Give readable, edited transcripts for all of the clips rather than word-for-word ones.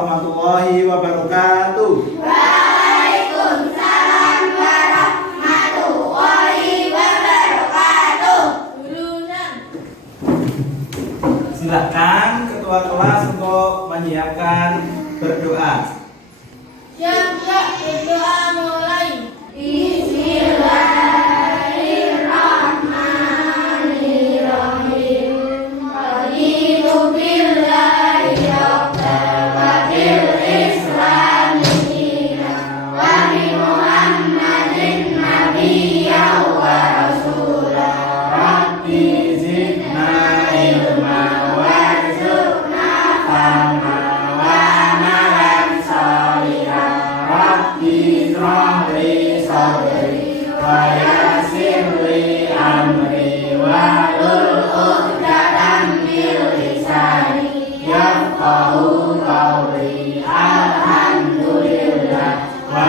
warahmatullahi wabarakatuh. Waalaikumsalam warahmatullahi wabarakatuh. Silakan ketua kelas untuk menyiapkan berdoa. Siap, berdoa mulai. Bismillahirrahmanirrahim. Raditu billahi rabban wa bil islami dinan wa bi Muhammadin nabiyyan wa rasulan. Rabbi zidna ilma warzuqna fahma wa amalan sholihan. Rabbi shrahli sadri wa yassir li amri wahlul 'uqdatam min lisani yafqahu qawli. Alhamdulillah wa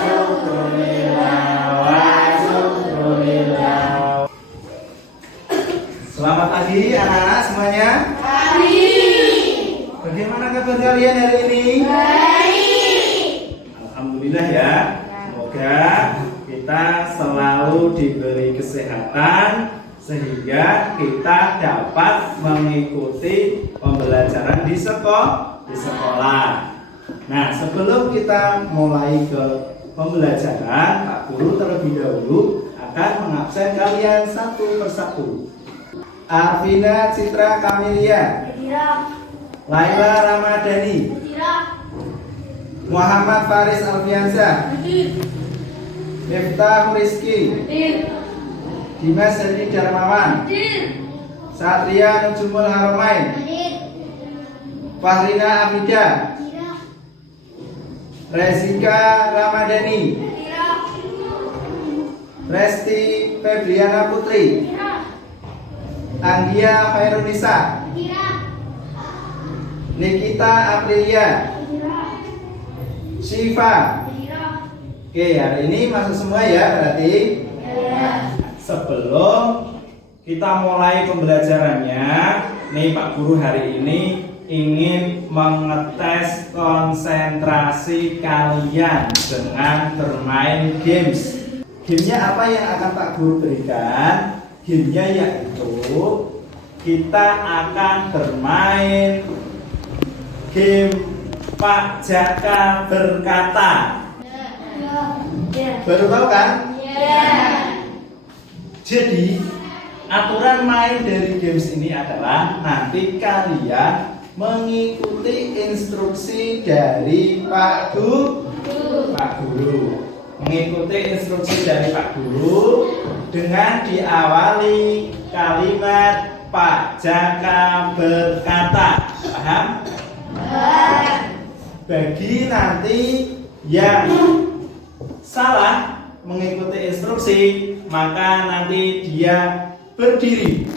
syukrulillah wa syukrulillah. Selamat pagi anak-anak semuanya. Bagaimana kabar kalian hari ini? Alhamdulillah ya. Semoga kita selalu diberi kesehatan sehingga kita dapat mengikuti pembelajaran di sekolah. Nah, sebelum kita mulai ke pembelajaran, Pak Guru terlebih dahulu akan mengabsen kalian satu persatu. Arvina Citra Kamelia, Laila Ramadhani, Muhammad Faris Alfiansyah, Miftah Rizky, Dimas Hedi Darmawan, Satria Nujumul Haromain, Fahrina Abida, Rezika Ramadhani, Resti Febriana Putri, Anggia Khairunisa, Nikita Aprilia, Syifa. Oke, hari ini masuk semua ya berarti. Sebelum kita mulai pembelajarannya, nih Pak Guru hari ini ingin mengetes konsentrasi kalian dengan bermain games. Gamenya apa yang akan Pak Guru berikan? Gamenya yaitu kita akan bermain game Pak Jaka berkata. Baru tahu kan? Jadi aturan main dari games ini adalah nanti kalian mengikuti instruksi dari Pak Guru. Mengikuti instruksi dari Pak Guru dengan diawali kalimat Pak Jaka berkata. Paham? Bagi nanti yang salah mengikuti instruksi, maka nanti dia berdiri.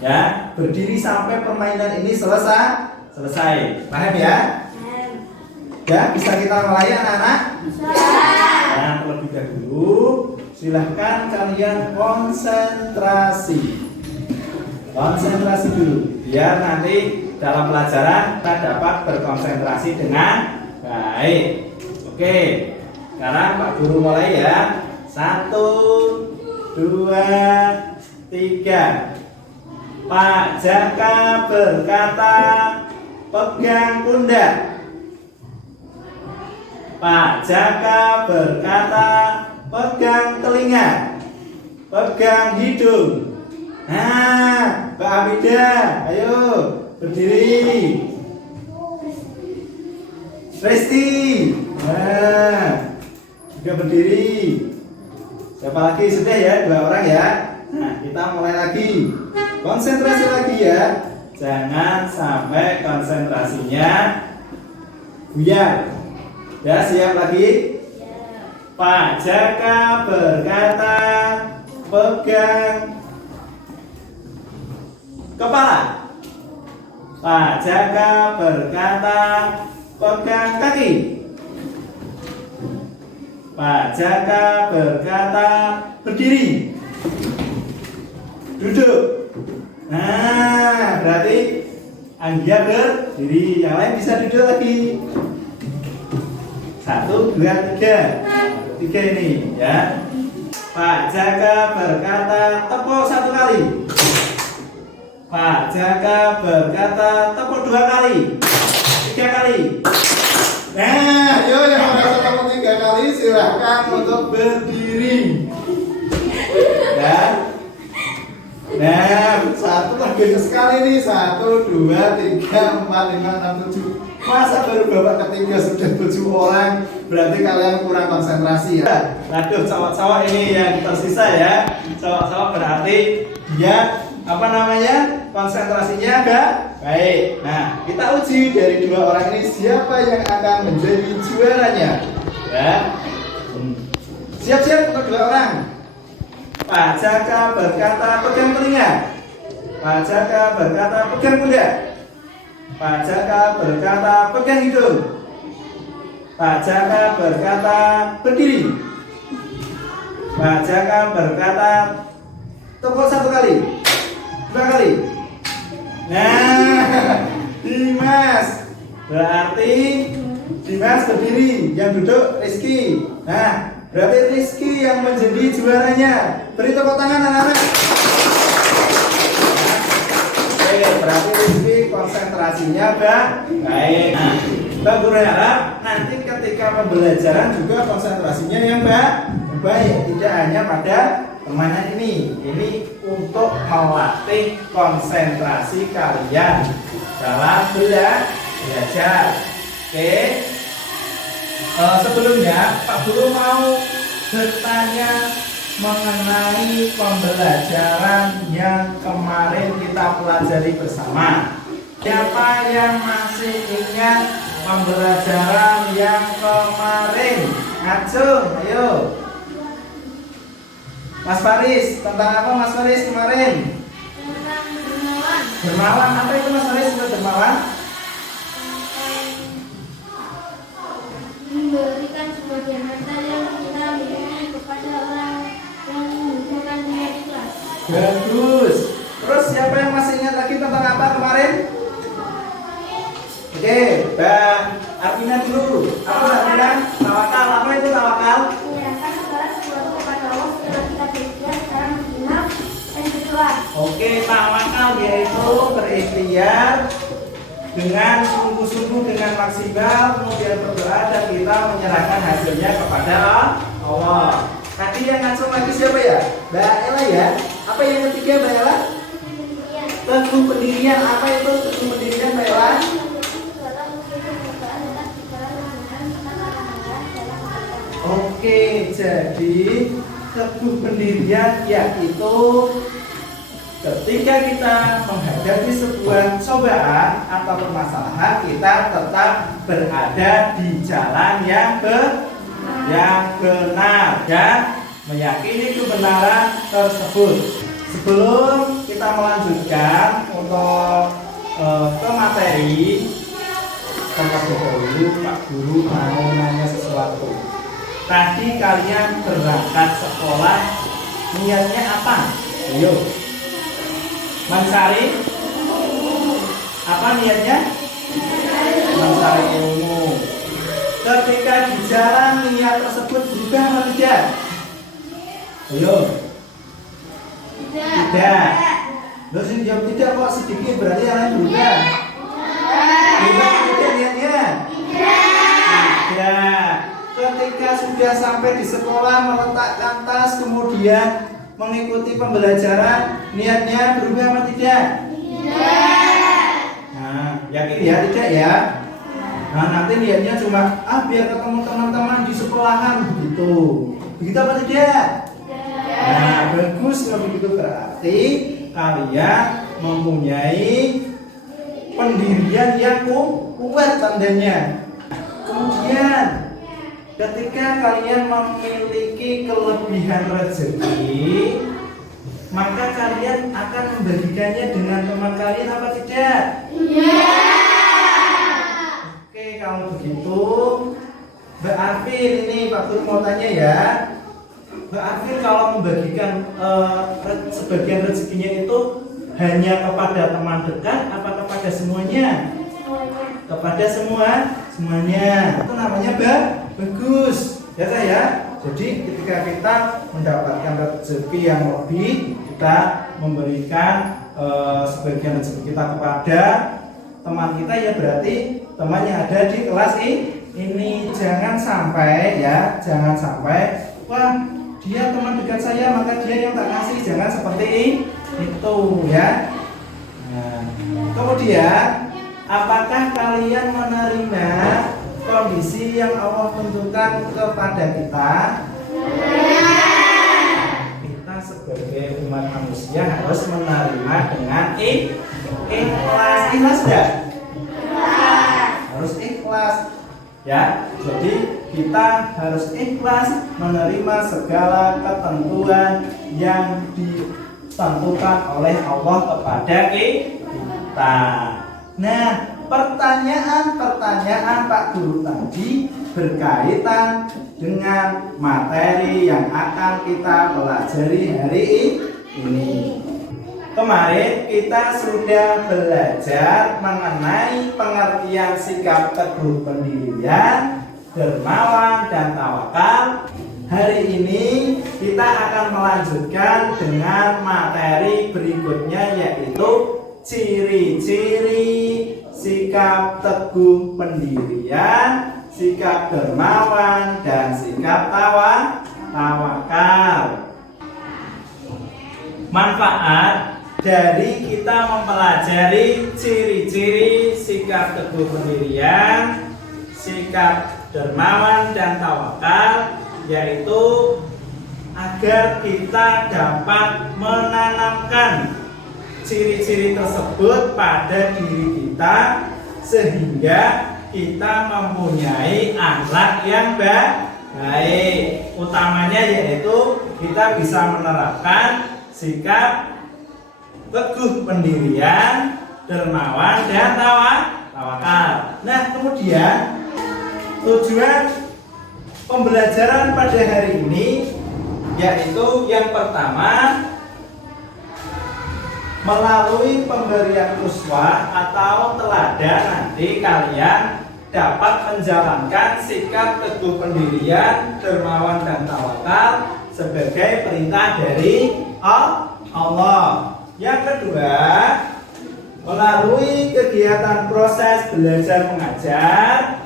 Ya, berdiri sampai permainan ini selesai. Paham ya? Ya, bisa kita mulai anak-anak? Nah, terlebih dahulu silahkan kalian konsentrasi. Konsentrasi dulu, biar nanti dalam pelajaran kita dapat berkonsentrasi dengan baik. Oke, sekarang Pak Guru mulai ya. 1, 2, 3. Pak Jaka berkata, pegang pundak. Pak Jaka berkata, pegang telinga. Pegang hidung. Nah, Mbak Amida, ayo berdiri. Resti, nah, juga berdiri. Siapa lagi? Sudah ya, 2 orang ya. Nah, kita mulai lagi. Konsentrasi lagi ya. Jangan sampai konsentrasinya buyar. Ya, siap lagi? Pak Jaka berkata, pegang kepala. Pak Jaka berkata, pegang kaki. Pak Jaka berkata, berdiri. Duduk. Nah, berarti Anggia berdiri. Yang lain bisa duduk lagi. 1, 2, 3. 3 ini ya. Pak Jaka berkata tepuk 1 kali. Pak Jaka berkata tepuk 2 kali. 3 kali. Nah, yuk yang merasa tepuk 3 kali silahkan untuk berdiri. Ya. Nah, 1 bagus sekali nih. 1, 2, 3, 4, 5, 6, 7. Masa baru babak ketiga sudah 7 orang? Berarti kalian kurang konsentrasi ya. Waduh, cowok-cowok ini yang tersisa ya. Cowok-cowok berarti dia apa namanya? Konsentrasinya enggak baik. Nah, kita uji dari 2 orang ini siapa yang akan menjadi juaranya. Ya. Siap-siap untuk 2 orang. Pak Jaka berkata pegang telinga. Pak Jaka berkata pegang pundak. Pak Jaka berkata pegang hidung. Pak Jaka berkata berdiri. Pak Jaka berkata tepuk 1 kali, 2 kali. Nah, Dimas berarti Dimas berdiri, yang duduk Rizky. Nah, berarti Rizky yang menjadi juaranya. Beri tepuk tangan anak-anak. Oke, berarti Rizky konsentrasinya baik. Nah, kita berharap nanti ketika pembelajaran juga konsentrasinya yang baik. Tidak hanya pada permainan ini. Ini untuk melatih konsentrasi kalian dalam belajar. Oke. Sebelumnya Pak Guru mau bertanya mengenai pembelajaran yang kemarin kita pelajari bersama. Siapa yang masih ingat pembelajaran yang kemarin? Acung, ayo. Mas Faris, tentang apa Mas Faris kemarin? Tentang dermawan. Dermawan, apa itu Mas Faris untuk dermawan? Memberikan sebagian harta yang kita miliki kepada orang yang membutuhkan dengan ikhlas. Bagus. Terus siapa yang masih ingat lagi tentang apa kemarin? Oke, Mbak Arvina dulu. Apa Mbak Arvina? Tawakal. Apa itu tawakal? Menyerahkan segala sesuatu kepada Allah setelah kita berikhtiar secara benar dan berdoa. Oke, tawakal yaitu berikhtiar dengan sungguh-sungguh dengan maksimal, kemudian berdoa dan kita menyerahkan hasilnya kepada Allah. Tadi yang ngacung lagi siapa ya? Mbak Ella ya? Apa yang ketiga Mbak Ella? Teguh pendirian. Apa itu teguh pendirian Mbak Ella? Oke, jadi teguh pendirian yaitu ketika kita menghadapi sebuah cobaan atau permasalahan, kita tetap berada di jalan yang benar dan meyakini kebenaran tersebut. Sebelum kita melanjutkan untuk ke materi, terlebih dahulu Pak Guru mau nanya sesuatu. Tadi kalian berangkat sekolah, niatnya apa? Ayo. Mencari apa niatnya? Mencari ilmu. Ketika di jalan niat tersebut berubah atau tidak? Ayo. Tidak. Terus yang jawab tidak kok sedikit, berarti yang lain berubah. Berubah tidak niatnya? Tidak. Ketika sudah sampai di sekolah meletakkan tas kemudian mengikuti pembelajaran, niatnya berubah atau tidak? Tidak. Nah, yakin ya tidak ya? Nah, nanti niatnya cuma biar ketemu teman-teman di sekolahan begitu. Begitu apa tidak? Nah, bagus kalau begitu, berarti kalian mempunyai pendirian yang kuat tandanya. Kemudian ketika kalian memiliki kelebihan rezeki, maka kalian akan membagikannya dengan teman kalian apa tidak? Iya. Oke, kalau begitu Mbak Arvin, ini Pak Guru mau tanya ya. Mbak Arvin kalau membagikan sebagian rezekinya itu hanya kepada teman dekat apa kepada semuanya? kepada semuanya. Itu namanya bagus. Ya saya. Jadi ketika kita mendapatkan rezeki yang lebih, kita memberikan sebagian rezeki kita kepada teman kita, ya berarti teman yang ada di kelas ini. Jangan sampai ya, jangan sampai wah dia teman dekat saya maka dia yang tak kasih. Jangan seperti itu ya. Nah, kemudian apakah kalian menerima kondisi yang Allah tentukan kepada kita? Kita sebagai umat manusia harus menerima dengan ikhlas. Ikhlas enggak? Harus ikhlas. Ya, jadi kita harus ikhlas menerima segala ketentuan yang ditentukan oleh Allah kepada kita. Nah, pertanyaan Pak Guru tadi berkaitan dengan materi yang akan kita pelajari hari ini. Kemarin kita sudah belajar mengenai pengertian sikap teguh pendirian, dermawan, dan tawakal. Hari ini kita akan melanjutkan dengan materi berikutnya, yaitu ciri-ciri sikap teguh pendirian, sikap dermawan, dan sikap tawakal. Manfaat dari kita mempelajari ciri-ciri sikap teguh pendirian, sikap dermawan, dan tawakal, yaitu agar kita dapat menanamkan ciri-ciri tersebut pada diri kita, sehingga kita mempunyai akhlak yang baik. Utamanya yaitu kita bisa menerapkan sikap teguh pendirian, dermawan, dan tawakal. Nah, kemudian tujuan pembelajaran pada hari ini yaitu yang pertama, melalui pemberian uswah atau teladan, nanti kalian dapat menjalankan sikap teguh pendirian, dermawan, dan tawakal sebagai perintah dari Allah. Yang kedua, melalui kegiatan proses belajar mengajar,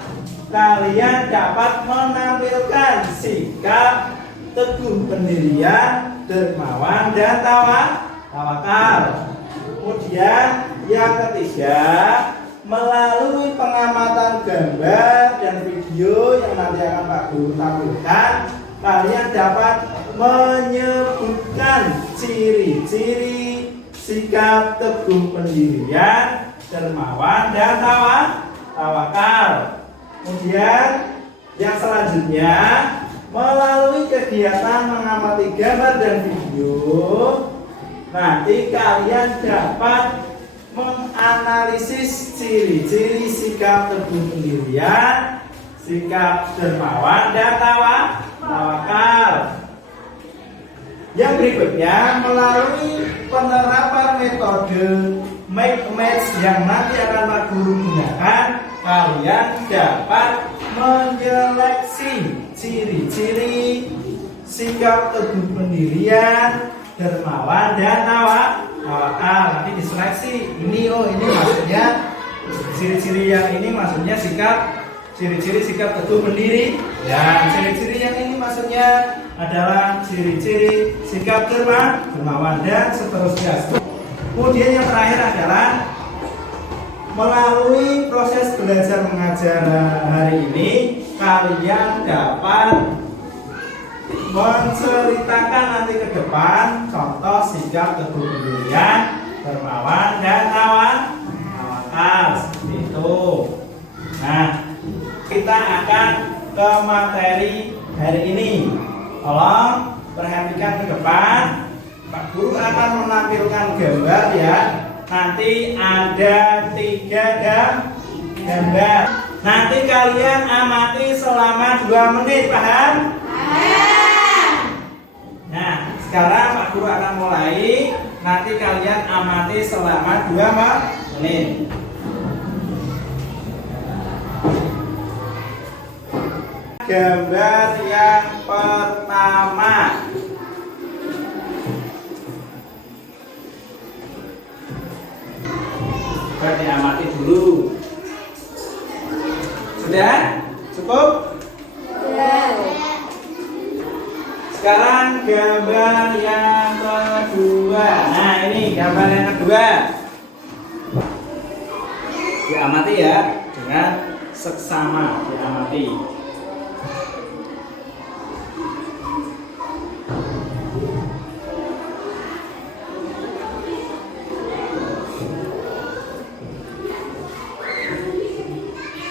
kalian dapat menampilkan sikap teguh pendirian, dermawan, dan tawakal. Kemudian yang ketiga, melalui pengamatan gambar dan video yang nanti akan Pak Guru tampilkan, kalian dapat menyebutkan ciri-ciri sikap teguh pendirian, dermawan, dan tawakal. Kemudian yang selanjutnya, melalui kegiatan mengamati gambar dan video, nanti kalian dapat menganalisis ciri-ciri sikap teguh pendirian, sikap dermawan, dan tawakal. Yang berikutnya, melalui penerapan metode make match yang nanti akan Pak Guru gunakan, kalian dapat menyeleksi ciri-ciri sikap teguh pendirian, dermawan, dan tawakal. Nanti diseleksi, ini maksudnya ciri-ciri yang ini maksudnya ciri-ciri sikap teguh pendiri, dan ciri-ciri yang ini maksudnya adalah ciri-ciri sikap dermawan, dan seterusnya. Kemudian yang terakhir adalah melalui proses belajar mengajar hari ini, kalian dapat menceritakan nanti ke depan contoh sikap teguh pendirian, dermawan, dan tawakal, seperti itu. Nah, kita akan ke materi hari ini. Tolong perhatikan ke depan. Pak Guru akan menampilkan gambar ya. Nanti ada 3 gambar. Nanti kalian amati selama 2 menit, paham? Nah, sekarang Pak Guru akan mulai. Nanti kalian amati selama 2 menit. gambar yang pertama. Coba diamati dulu. Sudah? Cukup? Sekarang gambar yang kedua. Nah, ini gambar yang kedua. Diamati ya, dengan seksama diamati.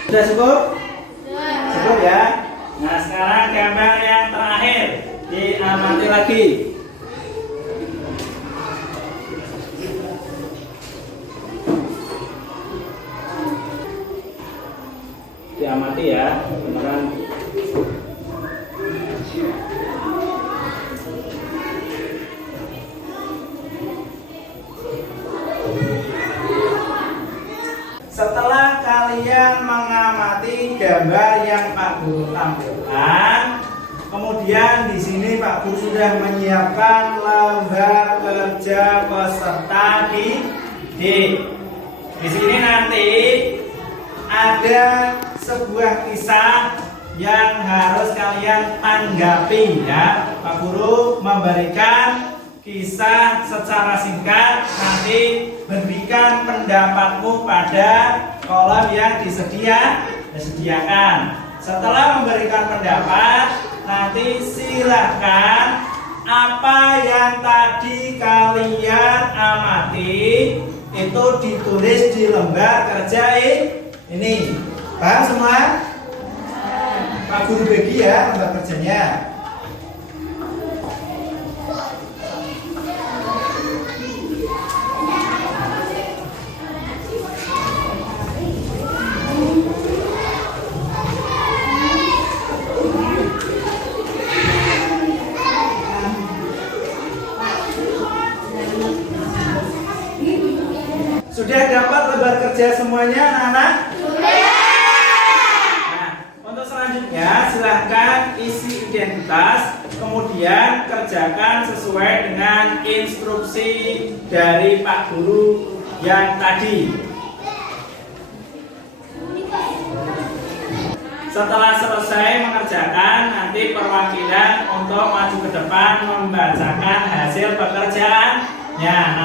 Sudah cukup? Cukup ya. Nah, sekarang gambar yang terakhir diamati lagi. Diamati ya, beneran. Setelah kalian mengamati gambar yang Pak Guru tampilkan, kemudian di sini Pak Guru sudah menyiapkan lembar kerja peserta didik. Di sini nanti ada sebuah kisah yang harus kalian tanggapi ya. Pak Guru memberikan kisah secara singkat, nanti berikan pendapatmu pada kolom yang disediakan. Setelah memberikan pendapat, nanti silahkan apa yang tadi kalian amati itu ditulis di lembar kerja ini. Paham semua? Pak Guru bagi ya lembar kerjanya. Sudah dapat lembar kerja semuanya, anak-anak? Nah, untuk selanjutnya silahkan isi identitas, kemudian kerjakan sesuai dengan instruksi dari Pak Guru yang tadi. Setelah selesai mengerjakan, nanti perwakilan untuk maju ke depan membacakan hasil pekerjaannya.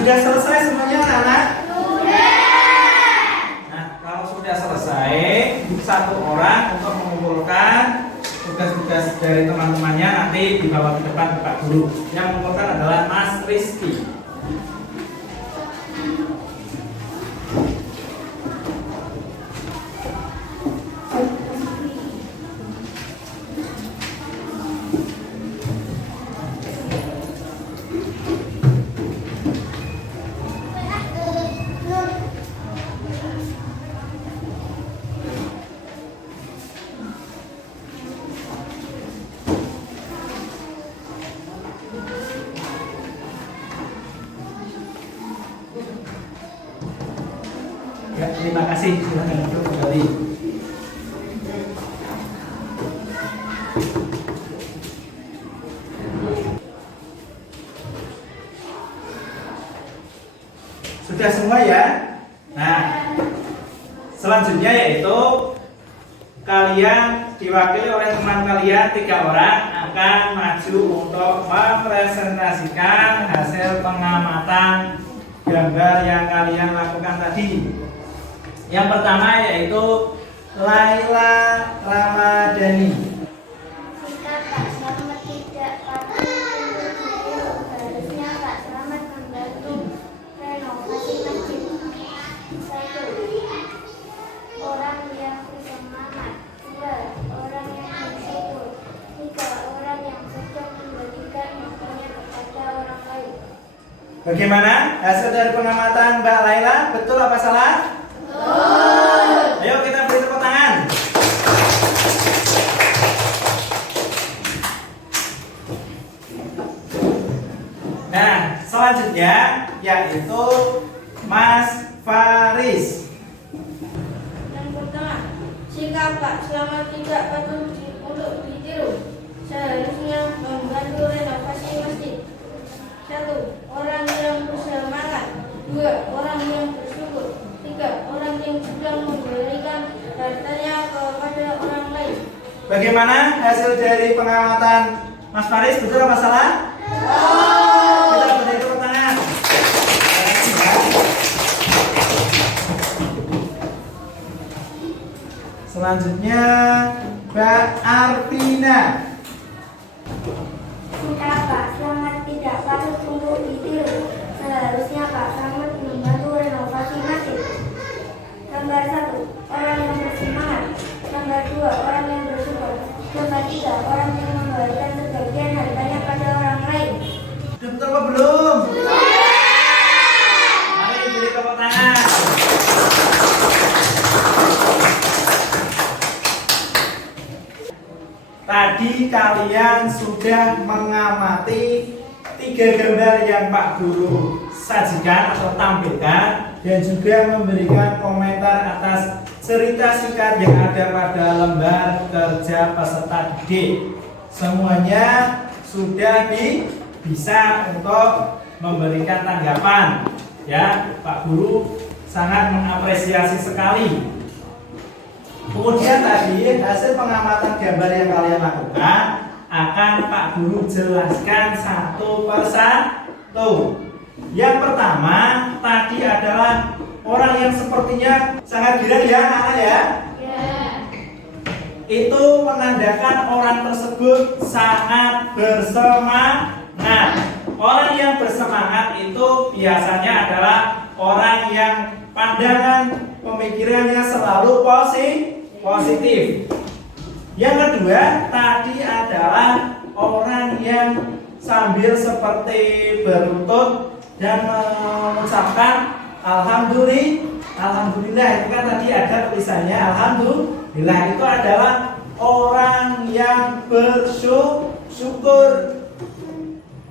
Sudah selesai semuanya, anak-anak? Nah, kalau sudah selesai, satu orang untuk mengumpulkan tugas-tugas dari teman-temannya nanti dibawa ke depan ke Pak Guru. Yang mengumpulkan adalah Mas Rizky. Ya, terima kasih. Silakan duduk kembali. Sudah semua ya? Nah, selanjutnya yaitu kalian diwakili oleh teman kalian 3 orang akan maju untuk mepresentasikan hasil pengamatan gambar yang kalian lakukan tadi. Yang pertama yaitu Laila Ramadhani. Jika Pak Slamet tidak patuh harusnya Pak Slamet membantu renovasi masjid. 1. Orang yang bersemangat. 2. Orang yang bersyukur. 3. Orang yang sejak membagikan waktunya kepada orang lain. Bagaimana hasil dari pengamatan Mbak Laila? Betul apa salah? Betul. Ayo kita beri tepuk tangan. Nah, selanjutnya yaitu Mas Faris. Yang pertama, sikap Pak Slamet tidak patut untuk ditiru. Seharusnya membantu renovasi masjid. 1. Orang yang bersemangat. 2. Orang yang bersyukur. 3. Orang yang sedang memberikan hartanya kepada orang lain. Bagaimana hasil dari pengamatan Mas Faris? Betul apa salah? Kita beri tepuk tangan. Selanjutnya Mbak Arvina. Jika Pak Slamet tidak patut untuk ditiru, seharusnya Pak Slamet membantu renovasi masjid. Gambar 1. Orang yang bersemangat. Gambar 2. Orang yang bersyukur. Gambar 3. Orang yang memberikan sebagian hartanya pada orang lain. Sudah betul apa belum? Mari beri tepuk tangan. Tadi kalian sudah mengamati 3 gambar yang Pak Guru sajikan atau tampilkan dan juga memberikan komentar atas cerita singkat yang ada pada lembar kerja peserta didik. Semuanya sudah bisa untuk memberikan tanggapan. Ya, Pak Guru sangat mengapresiasi sekali. Kemudian tadi hasil pengamatan gambar yang kalian lakukan akan Pak Guru jelaskan satu persatu. Yang pertama tadi adalah orang yang sepertinya sangat girang ya anak ya. Itu menandakan orang tersebut sangat bersemangat. Orang yang bersemangat itu biasanya adalah orang yang pandangan pemikirannya selalu positif. Yang kedua tadi adalah orang yang sambil seperti berlutut dan mengucapkan alhamdulillah itu kan tadi ada tulisannya alhamdulillah, itu adalah orang yang bersyukur.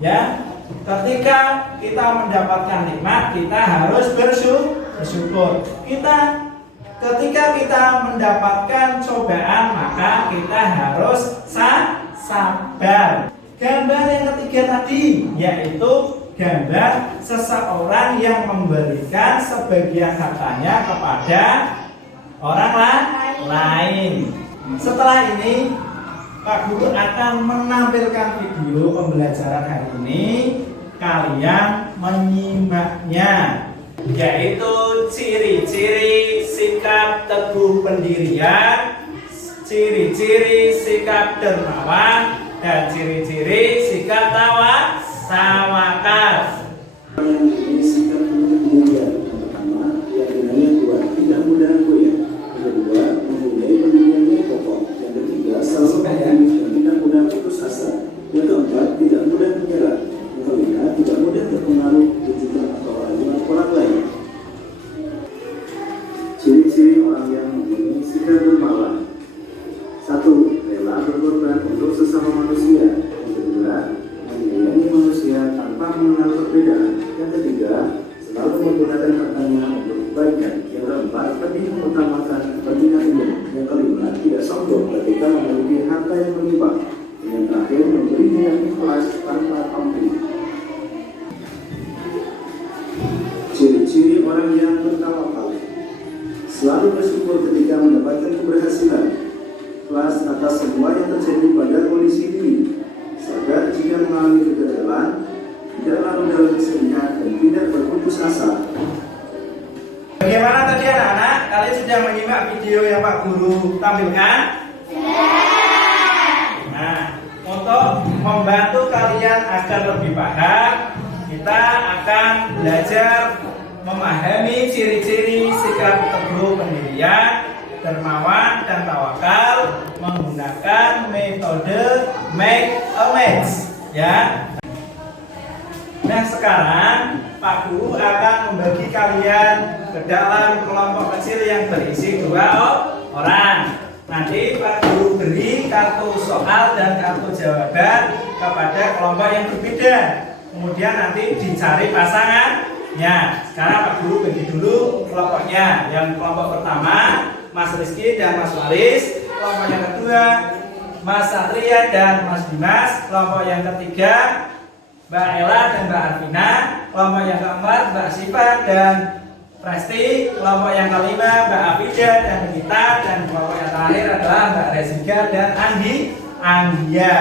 Ya, ketika kita mendapatkan nikmat kita harus bersyukur. Ketika kita mendapatkan cobaan maka kita harus sabar. Gambar yang ketiga tadi yaitu gambar seseorang yang memberikan sebagian hartanya kepada orang lain. Setelah ini Pak Guru akan menampilkan video pembelajaran hari ini. Kalian menyimaknya, yaitu ciri-ciri sikap teguh pendirian, ciri-ciri sikap dermawan, dan ciri-ciri sikap tawakal. Ini sikap pendirian. Yang pertama, keyakinannya kuat, tidak mudah goyah. Yang kedua, mempunyai pendirian yang kokoh. Yang ketiga, selalu optimis dan tidak mudah putus asa. Yang keempat, tidak mudah menyerah. Yang kelima, tidak mudah terpengaruh tujuan atau ajaran orang lain. Ciri-ciri orang yang mempunyai sikap dermawan. 1. Rela berkorban untuk sesama manusia. Yang kedua, menyayangi manusia tanpa mengenal perbedaan. Yang ketiga, selalu menggunakan hartanya untuk kebaikan. Yang keempat, keempat, lebih mengutamakan kepentingan umum. Yang kelima, tidak sombong ketika memiliki harta yang melimpah. Yang terakhir, memberi dengan ikhlas tanpa pamrih. Ciri-ciri orang yang bertawakal: selalu bersyukur ketika mendapatkan keberhasilan, ikhlas atas semua yang terjadi pada kondisi diri, sadar jika mengalami kegagalan, tidak larut dalam kesedihan dan tidak berputus asa. Bagaimana tadi anak-anak? Kalian sudah menyimak video yang Pak Guru tampilkan? Nah, untuk membantu kalian agar lebih paham, kita akan belajar memahami ciri-ciri sikap teguh pendirian, dermawan, dan tawakal menggunakan metode make a match, ya. Nah, sekarang Pak Guru akan membagi kalian ke dalam kelompok kecil yang berisi 2 orang. Nanti Pak Guru beri kartu soal dan kartu jawaban kepada kelompok yang berbeda. Kemudian nanti dicari pasangannya. Sekarang Pak Guru bagi dulu kelompoknya. Yang kelompok pertama Mas Rizky dan Mas Waris. Kelompok yang kedua Mas Satria dan Mas Dimas. Kelompok yang ketiga Mbak Ella dan Mbak Arvina. Kelompok yang keempat Mbak Siva dan Presti. Kelompok yang kelima Mbak Afida dan Nikita. Dan kelompok yang terakhir adalah Mbak Rezika dan Anggia.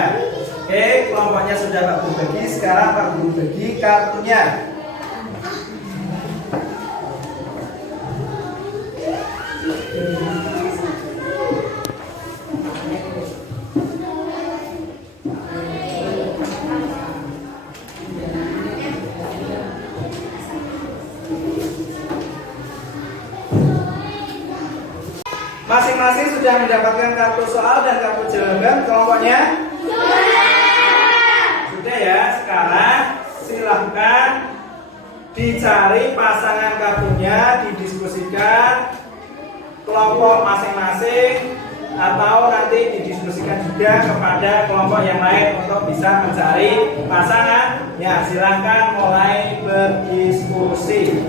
Oke, kelompoknya sudah Pak Guru bagi. Sekarang Pak Guru bagi kartunya. Masing-masing sudah mendapatkan kartu soal dan kartu jawaban kelompoknya? Sudah ya. Sekarang silahkan dicari pasangan kartunya, didiskusikan kelompok masing-masing, atau nanti didiskusikan juga kepada kelompok yang lain untuk bisa mencari pasangan. Ya, silahkan mulai berdiskusi.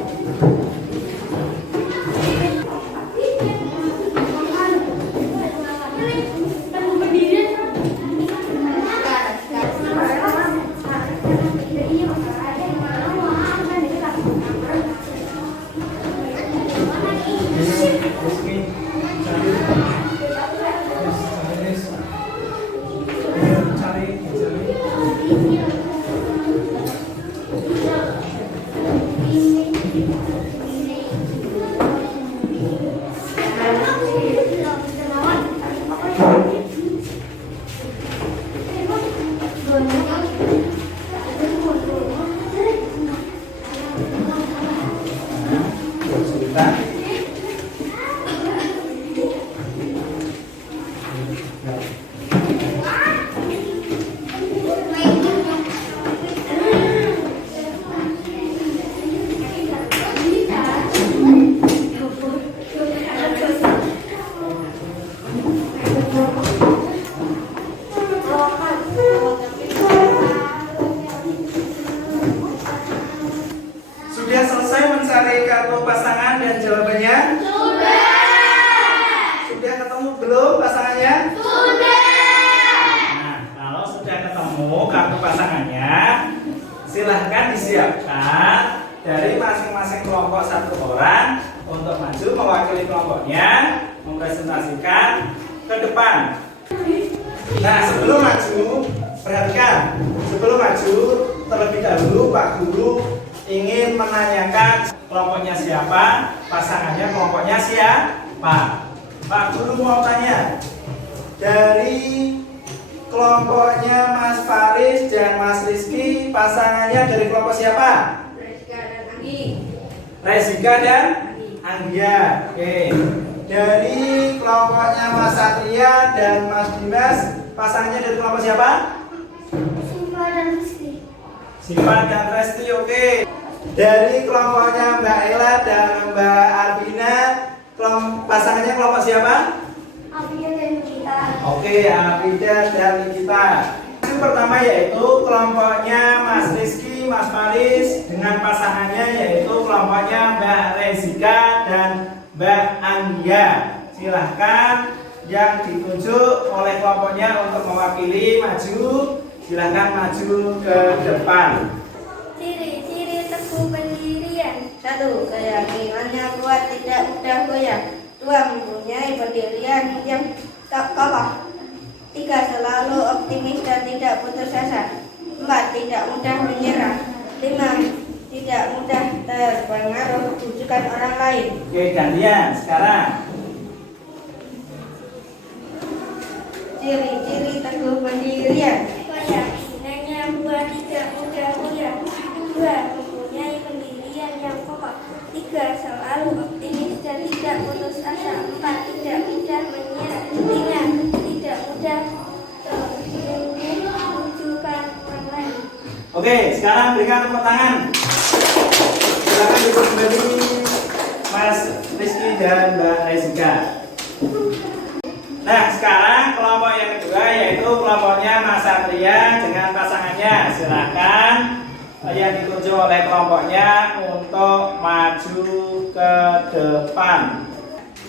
Sudah selesai mencari kartu pasangan dan jawabannya? Sudah ketemu belum pasangannya? Nah, kalau sudah ketemu kartu pasangannya, silahkan disiapkan dari masing-masing kelompok 1 orang untuk maju mewakili kelompoknya, mempresentasikan ke depan. Nah, sebelum maju, perhatikan, sebelum maju terlebih dahulu Pak Guru ingin menanyakan kelompoknya siapa, pasangannya kelompoknya siapa. Pak Guru mau tanya, dari kelompoknya Mas Faris dan Mas Rizky, pasangannya dari kelompok siapa? Rezika dan Anggia. Oke. Dari kelompoknya Mas Satria dan Mas Dimas, pasangannya dari kelompok siapa? Siva dan Presti. Oke. Dari kelompoknya Mbak Ella dan Mbak Arvina, pasangannya kelompok siapa? Afida dan Nikita. Oke, Afida dan Nikita. Yang pertama yaitu kelompoknya Mas Rizky, Mas Faris dengan pasangannya yaitu kelompoknya Mbak Rezika dan Mbak Anggia. Silahkan yang ditunjuk oleh kelompoknya untuk mewakili maju. Silahkan maju ke depan. Ciri-ciri teguh pendirian. 1. Keyakinannya kuat, tidak mudah goyah. 2. Mempunyai pendirian yang tak kokoh. 3. Selalu optimis dan tidak putus asa. 4. Tidak mudah menyerah. 5. Tidak mudah terpengaruh rujukan orang lain. Oke, gantian sekarang. Ciri-ciri teguh pendirian. Keyakinannya kuat, tidak mudah goyah. 2. Mempunyai pendirian yang kokoh. 3. Selalu optimis dan tidak putus asa. 4. Tidak mudah menyerah. 5. Tidak mudah rujukan orang lain. Oke, sekarang berikan tepuk tangan. Silakan duduk kembali Mas Rizky dan Mbak Rezika. Nah, sekarang kelompok yang kedua yaitu kelompoknya Mas Satria dengan pasangannya. Silakan yang ditunjuk oleh kelompoknya untuk maju ke depan.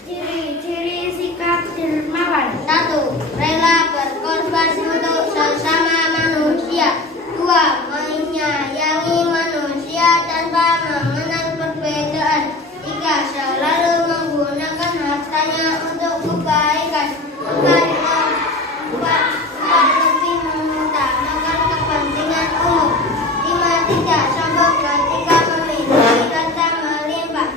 Ciri-ciri sikap dermawan. 1. Rela berkorban untuk sesama manusia. 2. Menyayangi manusia tanpa mengenal perbedaan. 3. Selalu menggunakan hartanya untuk kebaikan. 4. Lebih mengutamakan kepentingan umum. 5. Tidak sombong ketika memiliki harta melimpah.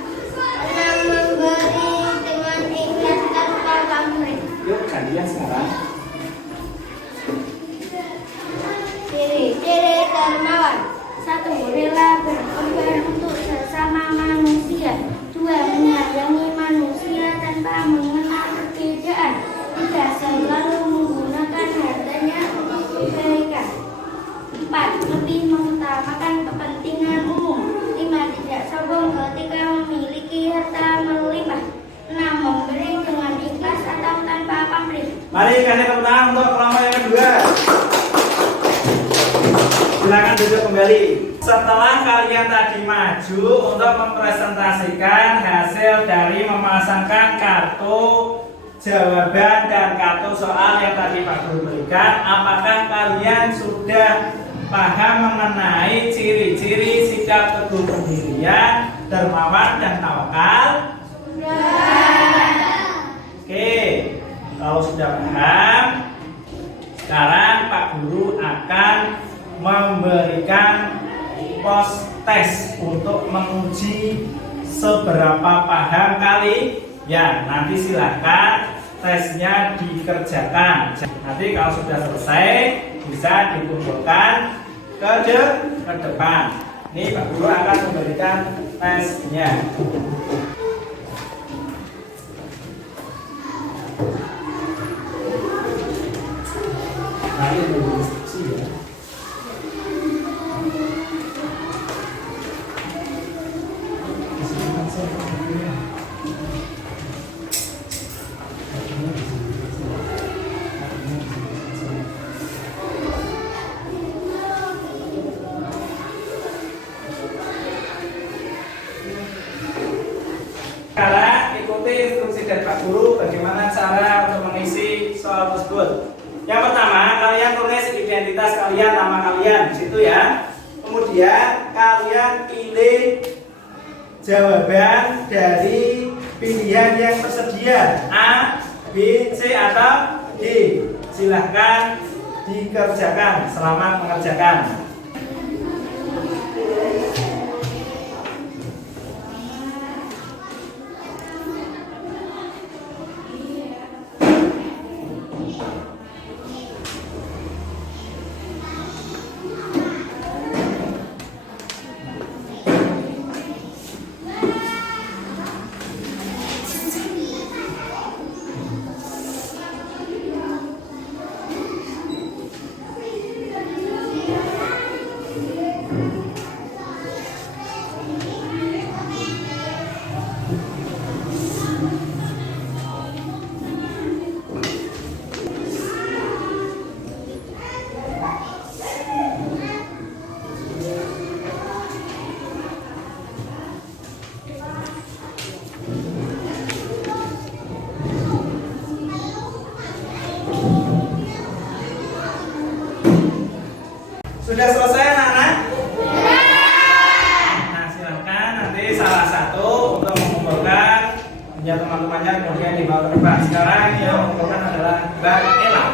6. Memberi dengan ikhlas tanpa pamrih. Yuk, gantian sekarang. Ciri-ciri dermawan. 1. Rela berkorban untuk sesama manusia. 2. Menyayangi manusia tanpa mengenal perbedaan. 3. Selalu menggunakan hartanya untuk kebaikan. 4. Lebih mengutamakan kepentingan umum. 5. Tidak sombong ketika memiliki harta melimpah. 6. Memberi dengan ikhlas atau tanpa pamrih. Mari kasih tepuk tangan untuk kelompok yang kedua. Silakan duduk kembali. Setelah kalian tadi maju untuk mempresentasikan hasil dari memasangkan kartu jawaban dan kartu soal yang tadi Pak Guru berikan, apakah kalian sudah paham mengenai ciri-ciri sikap teguh pendirian, dermawan, dan tawakal? Oke, kalau sudah paham, sekarang Pak Guru akan memberikan pos tes untuk menguji seberapa paham kali. Ya, nanti silahkan tesnya dikerjakan. Nanti kalau sudah selesai bisa dikumpulkan ke depan. Ini Pak Guru akan memberikan tesnya. Nanti ada instruksi ya. Sekarang ikuti instruksi dari Pak Guru bagaimana cara untuk mengisi soal tersebut. Yang pertama, kalian tulis identitas kalian, nama kalian di situ ya. Kemudian kalian pilih jawaban dari pilihan yang tersedia A, B, C atau D. Silahkan dikerjakan. Selamat mengerjakan. yang dibawa ke depan. Sekarang yang mengumpulkan adalah Mbak Ella.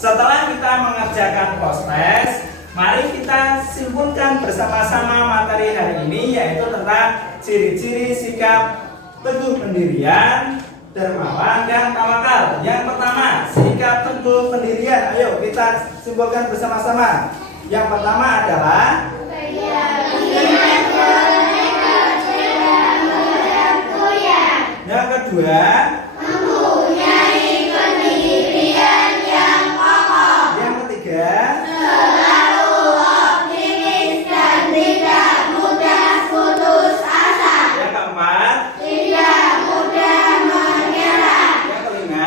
Setelah kita mengerjakan post-test, mari kita simpulkan bersama-sama materi hari ini, yaitu tentang ciri-ciri sikap teguh pendirian, dermawan, dan tawakal. Yang pertama, sikap teguh pendirian. Ayo kita simpulkan bersama-sama. Yang pertama adalah yang kedua, yang ketiga, yang keempat, yang kelima,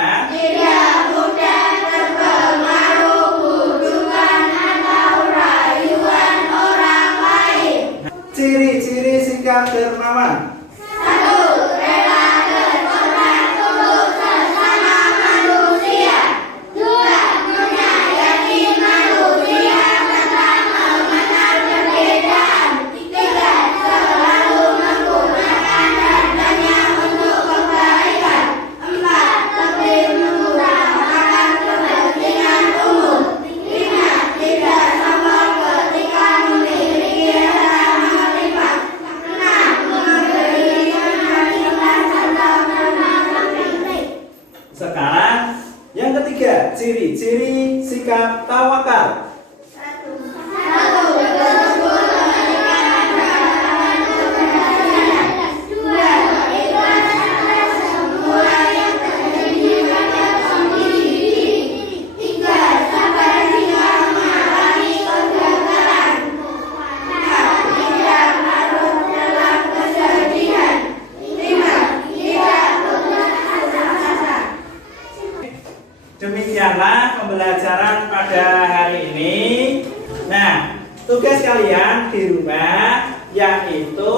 ciri-ciri sikap dermawan. Sekarang yang ketiga, ciri-ciri sikap tawakal. Demikianlah pembelajaran pada hari ini. Nah, tugas kalian di rumah yaitu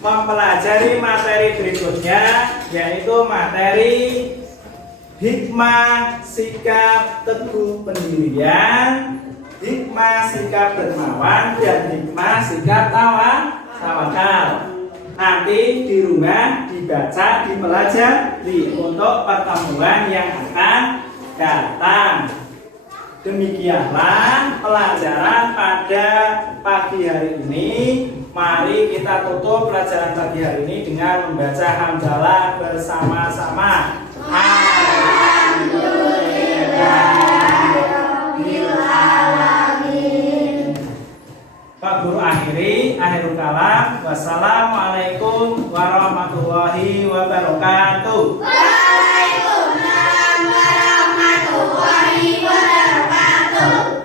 mempelajari materi berikutnya, yaitu materi hikmah sikap teguh pendirian, hikmah sikap dermawan, dan hikmah sikap tawakal. Nanti di rumah dibaca, dipelajari untuk pertemuan yang akan datang. Demikianlah pelajaran pada pagi hari ini. Mari kita tutup pelajaran pagi hari ini dengan membaca hamdalah bersama-sama. Pak Guru akhirul kalam. Wassalamualaikum warahmatullahi wabarakatuh.